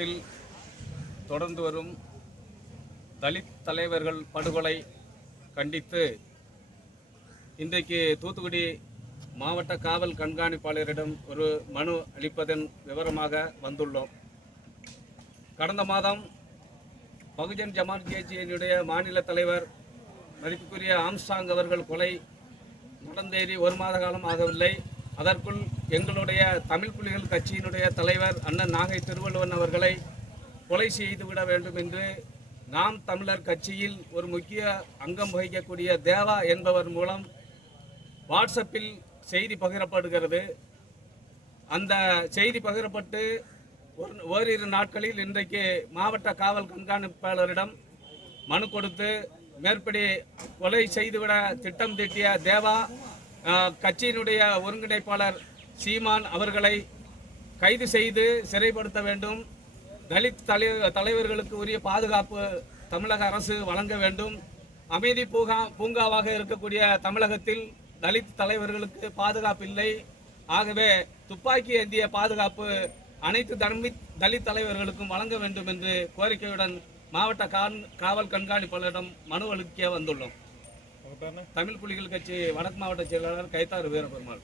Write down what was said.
மாவட்டத்தில் தொடர்ந்து வரும் தலித் தலைவர்கள் படுகொலை கண்டித்து இன்றைக்கு தூத்துக்குடி மாவட்ட காவல் கண்காணிப்பாளரிடம் ஒரு மனு அளிப்பதன் விவரமாக வந்துள்ளோம். கடந்த மாதம் பகுஜன் ஜமாத் கேஜியினுடைய மாநில தலைவர் மதிப்புக்குரிய ஆம்சாங் அவர்கள் கொலை நடந்தேறி ஒரு மாத காலம் ஆகவில்லை. அதற்குள் எங்களுடைய தமிழ் புலிகள் கட்சியினுடைய தலைவர் அண்ணன் நாகை திருவள்ளுவன் அவர்களை கொலை செய்துவிட வேண்டும் என்று நாம் தமிழர் கட்சியில் ஒரு முக்கிய அங்கம் வகிக்கக்கூடிய தேவா என்பவர் மூலம் வாட்ஸ்அப்பில் செய்தி பகிரப்படுகிறது. அந்த செய்தி பகிரப்பட்டு ஒரு ஓரிரு நாட்களில் இன்றைக்கு மாவட்ட காவல் கண்காணிப்பாளரிடம் மனு கொடுத்து மேற்படி கொலை செய்துவிட திட்டம் தீட்டிய தேவா கட்சியினுடைய ஒருங்கிணைப்பாளர் சீமான் அவர்களை கைது செய்து சிறைப்படுத்த வேண்டும். தலித் தலை தலைவர்களுக்கு உரிய பாதுகாப்பு தமிழக அரசு வழங்க வேண்டும். அமைதி பூங்கா பூங்காவாக இருக்கக்கூடிய தமிழகத்தில் தலித் தலைவர்களுக்கு பாதுகாப்பு இல்லை. ஆகவே துப்பாக்கி ஏந்திய பாதுகாப்பு அனைத்து தர்மி தலித் தலைவர்களுக்கும் வழங்க வேண்டும் என்று கோரிக்கையுடன் மாவட்ட கான்- காவல் கண்காணிப்பாளரிடம் மனு அளிக்க வந்துள்ளோம். தமிழ் புலிகள் கட்சி வடக்கு மாவட்ட செயலாளர் கைத்தாறு வீரபெருமாள்